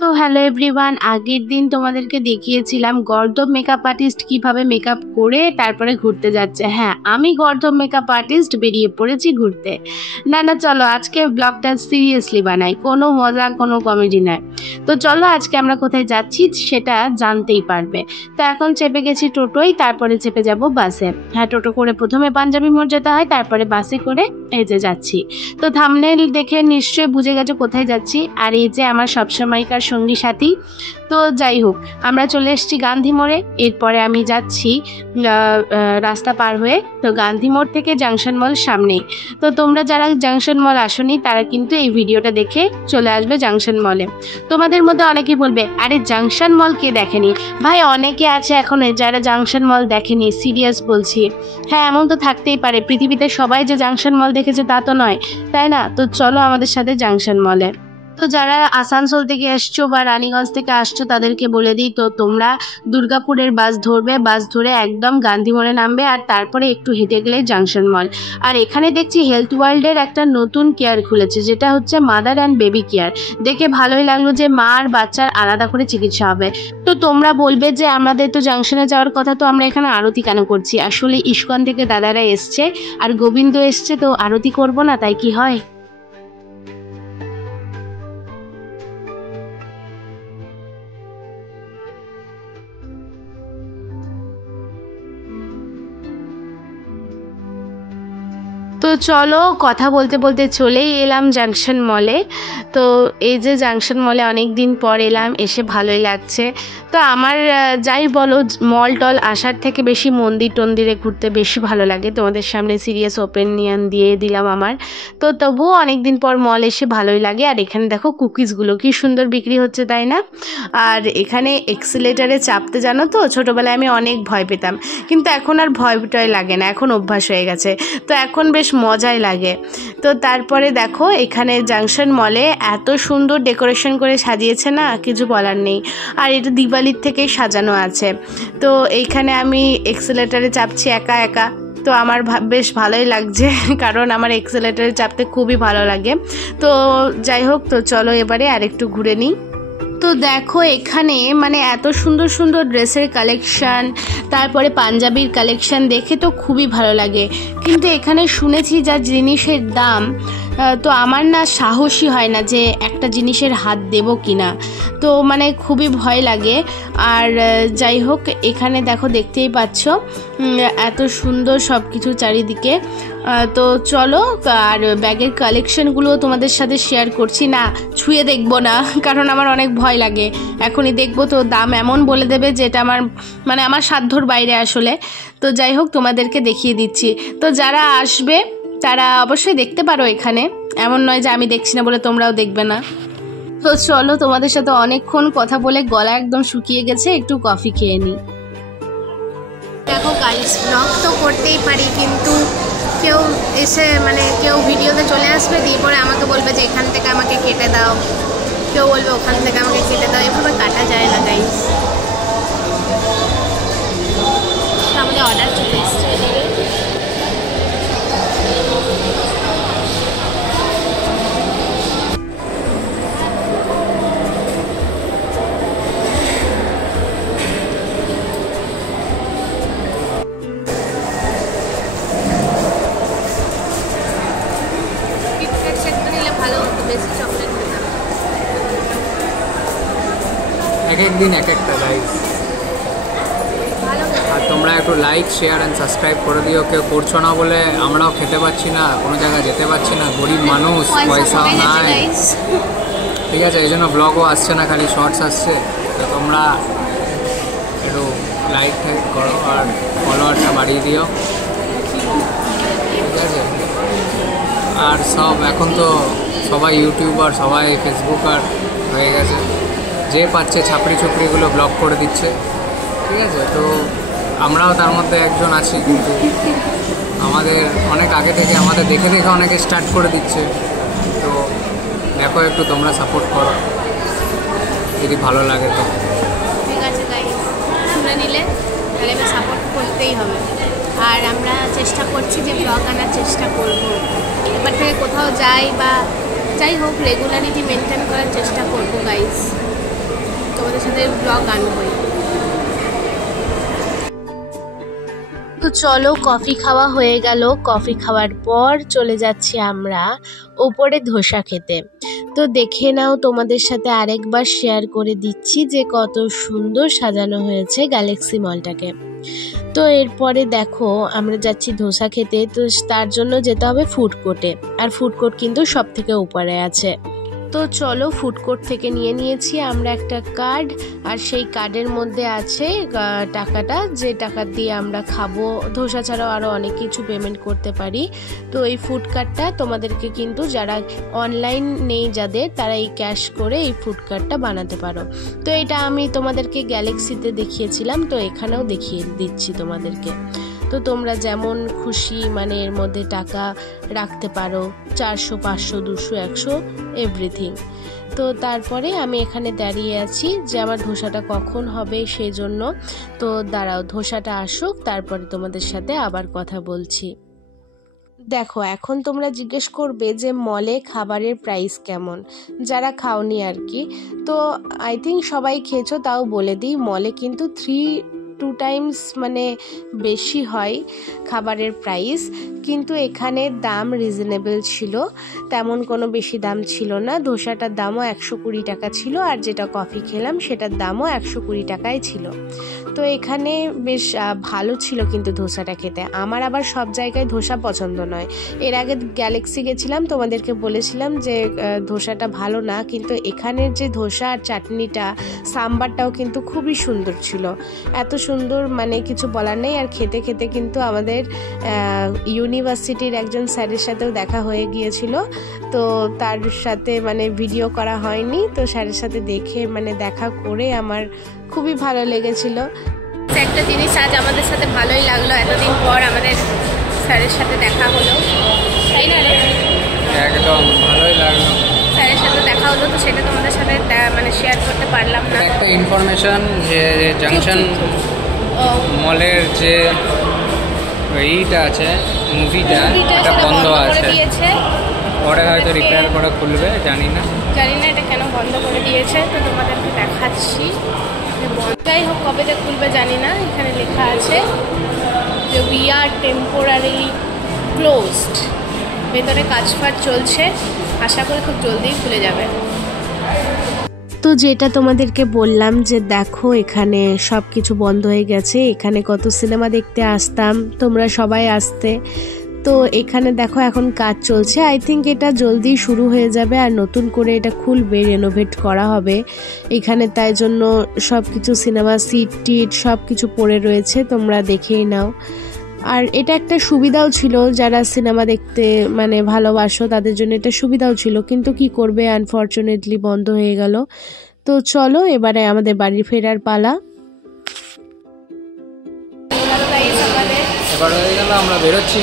তো hello everyone, আগের দিন তোমাদেরকে দেখিয়েছিলাম গর্দভ মেকআপ আর্টিস্ট কিভাবে মেকআপ করে তারপরে ঘুরতে যাচ্ছে। হ্যাঁ, আমি গর্দভ মেকআপ আর্টিস্ট বেরিয়ে পড়েছি ঘুরতে। না চলো আজকে ব্লগটা সিরিয়াসলি বানাই, কোনো মজা কোনো কমেডি নয়। তো চলো আজকে আমরা কোথায় যাচ্ছি সেটা জানতেই পারবে। তো এখন চেপে গেছি টোটোয়, তারপরে চেপে যাব বাসে। হ্যাঁ, টোটো করে প্রথমে পাঞ্জাবি মোড় যেতে হয়, তারপরে বাসে করে এই যে যাচ্ছি। তো থাম্বনেল দেখে নিশ্চয়ই বুঝে গেছো কোথায় যাচ্ছি। আর এই যে আমার সবসময়কার সঙ্গী সাথী। তো যাই হোক, আমরা চলে এসেছি গান্ধী মোড়ে। এরপরে আমি যাচ্ছি রাস্তা পার হয়ে। তো গান্ধী মোড় থেকে জাংশন মল সামনেই। তো তোমরা যারা জাংশন মল আসোনি তারা কিন্তু এই ভিডিওটা দেখে চলে আসবে জাংশন মলে। তোমাদের মধ্যে অনেকেই বলবে, আরে জাংশন মল কে দেখেনি? ভাই অনেকে আছে এখন যারা জাংশন মল দেখেনি, সিরিয়াস বলছি। হ্যাঁ, এমন তো থাকতেই পারে, পৃথিবীতে সবাই যে জাংশন মল দেখেছে তা তো নয়, তাই না? তো চলো আমাদের সাথে জাংশন মলে। তো যারা আসানসোল থেকে আসছো বা রানীগঞ্জ থেকে আসছো তাদেরকে বলে দিই, তো তোমরা দুর্গাপুরের বাস ধরবে, বাস ধরে একদম গান্ধী মোড়ে নামবে, আর তারপরে একটু হেঁটে গেলে জাংশন মল। আর এখানে দেখছি হেলথ ওয়ার্ল্ডের একটা নতুন কেয়ার খুলেছে, যেটা হচ্ছে মাদার অ্যান্ড বেবি কেয়ার। দেখে ভালোই লাগলো যে মা আর বাচ্চার আলাদা করে চিকিৎসা হবে। তো তোমরা বলবে যে আমাদের তো জাংশনে যাওয়ার কথা, তো আমরা এখানে আরতি কেন করছি? আসলে ইস্কন থেকে দাদারা এসছে আর গোবিন্দ এসছে, তো আরতি করব না তাই কি হয়? তো চলো কথা বলতে বলতে চলেই এলাম জাংশন মলে। তো এই যে জাংশন মলে অনেক দিন পর এলাম, এসে ভালোই লাগছে। তো আমার যাই বলো, মল টল আসার থেকে বেশি মন্দির টন্দিরে ঘুরতে বেশি ভালো লাগে। তোমাদের সামনে সিরিয়াস ওপিনিয়ন দিয়ে দিলাম আমার। তো তবুও অনেক দিন পর মল এসে ভালোই লাগে। আর এখানে দেখো কুকিজগুলো কি সুন্দর বিক্রি হচ্ছে, তাই না? আর এখানে এক্সিলেটারে চাপতে, জানো তো ছোটোবেলায় আমি অনেক ভয় পেতাম, কিন্তু এখন আর ভয়টাই লাগে না, এখন অভ্যাস হয়ে গেছে। তো এখন বেশ মজাই লাগে। তো তারপরে দেখো এখানে জাংশন মলে এত সুন্দর ডেকোরেশন করে সাজিয়েছে না, কিছু বলার নেই। আর এটা দিওয়ালির থেকেই সাজানো আছে। তো এইখানে আমি এক্সেলেটারে চাপছি একা একা। তো আমার বেশ ভালোই লাগছে, কারণ আমার এক্সেলেটারে চাপতে খুবই ভালো লাগে। তো যাই হোক, তো চলো এবারে আরেকটু ঘুরে নিই। তো দেখো এখানে মানে এত সুন্দর সুন্দর ড্রেসের কালেকশান, তারপরে পাঞ্জাবির কালেকশান দেখে তো খুবই ভালো লাগে। কিন্তু এখানে শুনেছি যা জিনিসের দাম, তো আমার না সাহসই হয় না যে একটা জিনিসের হাত দেবো কি না। তো মানে খুবই ভয় লাগে। আর যাই হোক, এখানে দেখো দেখতেই পাচ্ছ এত সুন্দর সব কিছু চারিদিকে। তো চলো, আর ব্যাগের কালেকশানগুলো তোমাদের সাথে শেয়ার করছি। না, ছুঁয়ে দেখবো না, কারণ আমার অনেক ভয় লাগে। এখনই দেখবো তো দাম এমন বলে দেবে যেটা আমার মানে আমার সাধ্যর বাইরে আসলে। তো যাই হোক, তোমাদেরকে দেখিয়ে দিচ্ছি। তো যারা আসবে তারা অবশ্যই দেখতে পারো এখানে, এমন নয় যে আমি দেখছি না বলে তোমরাও দেখবে না। তো চলো, তোমাদের সাথে অনেকক্ষণ কথা বলে গলা একদম শুকিয়ে গেছে, একটু কফি খেয়ে নিই। দেখো গাইস, ব্লগ তো করতেই পারি, কিন্তু কেউ এসে মানে কেউ ভিডিওতে চলে আসবে, দিয়ে পরে আমাকে বলবে যে এখান থেকে আমাকে কেটে দাও, কেউ বলবে ওখান থেকে আমাকে কেটে দাও, এভাবে কাটা যায় না গাইস। আমাদের অর্ডার চলে এসছে। এক এক দিন এক একটা গাইস। আর তোমরা একটু লাইক শেয়ার অ্যান্ড সাবস্ক্রাইব করে দিও। কেউ করছো না বলে আমরাও খেতে পাচ্ছি না, কোনো জায়গায় যেতে পারছি না, গরিব মানুষ, পয়সাও নাই, ঠিক আছে? এই জন্য ব্লগও আসছে না, খালি শর্টস আসছে। তো তোমরা একটু লাইক করো আর ফলোয়ারটা বাড়িয়ে দিও, ঠিক আছে? আর সব এখন তো সবাই ইউটিউবার, সবাই ফেসবুকার হয়ে গেছে, যে পাচ্ছে ছাপড়ি ছুপড়িগুলো ব্লগ করে দিচ্ছে, ঠিক আছে? তো আমরাও তার মধ্যে একজন আছি, কিন্তু আমাদের অনেক আগে থেকে আমাদের দেখে দেখে অনেকে স্টার্ট করে দিচ্ছে। তো দেখো একটু তোমরা সাপোর্ট করো যদি ভালো লাগে তো। ঠিক আছে গাইস, শুনে নিলে তাহলে এবার সাপোর্ট করতেই হবে। আর আমরা চেষ্টা করছি যে ব্লগ আনার চেষ্টা করব, এবার থেকে কোথাও যাই বা যাই হোক রেগুলারিটি মেনটেন করার চেষ্টা করব গাইস। তোমাদের সাথে ব্লগ আনবই। তো চলো, কফি খাওয়া হয়ে গেল। কফি খাওয়ার পর চলে যাচ্ছি আমরা ওপরে ধোসা খেতে। তো দেখে নাও, তোমাদের সাথে আরেকবার শেয়ার করে দিচ্ছি যে কত সুন্দর সাজানো হয়েছে গ্যালাক্সি মলটাকে। তো এরপরে দেখো আমরা যাচ্ছি ধোসা খেতে। তো তার জন্য যেতে হবে ফুড কোর্টে, আর ফুড কোর্ট কিন্তু সব থেকে উপরে আছে। তো চলো, ফুড কোর্ট থেকে নিয়ে নিয়েছি আমরা একটা কার্ড, আর সেই কার্ডের মধ্যে আছে টাকাটা, যে টাকা দিয়ে আমরা খাবো। ধোসা ছাড়াও আরও অনেক কিছু পেমেন্ট করতে পারি। তো এই ফুড কার্ডটা তোমাদেরকে কিন্তু, যারা অনলাইন নেই যাদের, তারা এই ক্যাশ করে এই ফুড কার্ডটা বানাতে পারো। তো এটা আমি তোমাদেরকে গ্যালাক্সিতে দেখিয়েছিলাম, তো এখানেও দেখিয়ে দিচ্ছি তোমাদেরকে। তো তোমরা যেমন খুশি মানে এর মধ্যে টাকা রাখতে পারো, 400, 500, 200, 100 এভরিথিং। তো তারপরে আমি এখানে দাঁড়িয়ে আছি যে আমার ধোসাটা কখন হবে সেই জন্য। তো দাঁড়াও, ধোসাটা আসুক, তারপরে তোমাদের সাথে আবার কথা বলছি। দেখো, এখন তোমরা জিজ্ঞেস করবে যে মলে খাবারের প্রাইস কেমন, যারা খাওনি আর কি। তো আই থিঙ্ক সবাই খেয়েছো, তাও বলে দিই, মলে কিন্তু 2 টাইমস মানে বেশি হয় খাবারের প্রাইস, কিন্তু এখানে দাম রিজনেবল ছিল, তেমন কোনো বেশি দাম ছিল না। ধোসাটার দামও 120 টাকা ছিল, আর যেটা কফি খেলাম সেটার দামও 120 টাকাই ছিল। তো এখানে বেশ ভালো ছিল কিন্তু ধোসাটা খেতে। আমার আবার সব জায়গায় ধোসা পছন্দ নয়। এর আগে গ্যালাক্সি গেছিলাম, তোমাদেরকে বলেছিলাম যে ধোসাটা ভালো না, কিন্তু এখানের যে ধোসা আর চাটনিটা, সাম্বারটাও কিন্তু খুবই সুন্দর ছিল। এত সুন্দর মানে কিছু বলার নেই। আর খেতে খেতে কিন্তু আমাদের ইউনিভার্সিটির একজন স্যারের সাথেও দেখা হয়ে গিয়েছিল। তো তার সাথে মানে ভিডিও করা হয়নি, তো স্যারের সাথে মানে দেখা করে আমার খুবই ভালো লেগেছিল। একটা জিনিস আজ আমাদের সাথে ভালোই লাগলো, এতদিন পর আমাদের স্যারের সাথে দেখা হলো, তাই না রে? একদম ভালোই লাগলো, স্যারের সাথে দেখা হলো। তো সেটা তোমাদের সাথে মানে শেয়ার করতে পারলাম না। একটা ইনফরমেশন যে জাংশন মলের যে এইটা আছে, মুভিটা এটা বন্ধ আছে, পরে হয়তো রিপেয়ার করে খুলবে, জানি না এটা কেন বন্ধ করে দিয়েছে। তো তোমাদেরকে দেখাচ্ছি, যাই হোক কবে যে খুলবে জানি না। এখানে লেখা আছে যে উই আর টেম্পোরারিলি ক্লোজড, ভেতরে কাজবাজ চলছে, আশা করি খুব জলদিই খুলে যাবে। তো যেটা তোমাদেরকে বললাম যে দেখো এখানে সব কিছু বন্ধ হয়ে গেছে। এখানে কত সিনেমা দেখতে আসতাম, তোমরা সবাই আসতে। তো এখানে দেখো এখন কাজ চলছে, আই থিঙ্ক এটা জলদি শুরু হয়ে যাবে, আর নতুন করে এটা খুলবে, রেনোভেট করা হবে এখানে। তাই জন্য সব কিছু সিনেমা সিট টিট সব কিছু পড়ে রয়েছে, তোমরা দেখেই নাও। আর এটা একটা সুবিধাও ছিল, যারা সিনেমা দেখতে মানে ভালোবাসো তাদের জন্য এটা সুবিধাও ছিল, কিন্তু কি করবে, আনফর্চুনেটলি বন্ধ হয়ে গেল। তো চলো এবারে আমাদের বাড়ি ফেরার পালা। এবার হয়ে গেল, আমরা বেরোচ্ছি।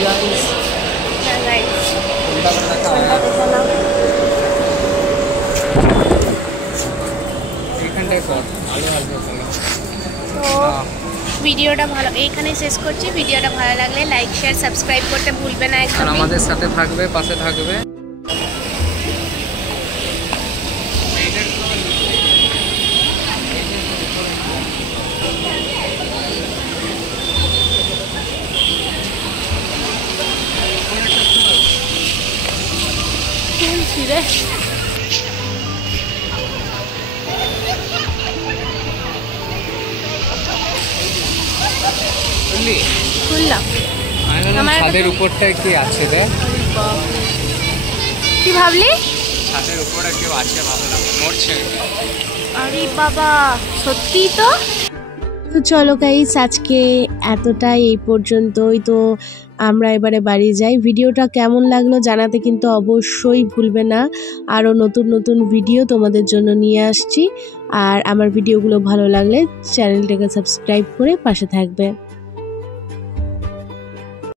ভিডিওটা ভালো এইখানে শেষ করছি। ভিডিওটা ভালো লাগলে লাইক শেয়ার সাবস্ক্রাইব করতে ভুলবে না, আর আমাদের সাথে থাকবে, পাশে থাকবে। ছাদের উপরটা কি আছে রে? কি ভাবলি? ছাদের উপরে কেউ আছে ভাবলাম, নড়ছে। আরে বাবা, সত্যি তো। তো চলো গাইস, আজকে এতটাই, এই পর্যন্তই। তো আমরা এবারে বাড়ি যাই। ভিডিওটা কেমন লাগলো জানাতে কিন্তু অবশ্যই ভুলবে না। আরও নতুন নতুন ভিডিও তোমাদের জন্য নিয়ে আসছি। আর আমার ভিডিওগুলো ভালো লাগলে চ্যানেলটাকে সাবস্ক্রাইব করে পাশে থাকবে।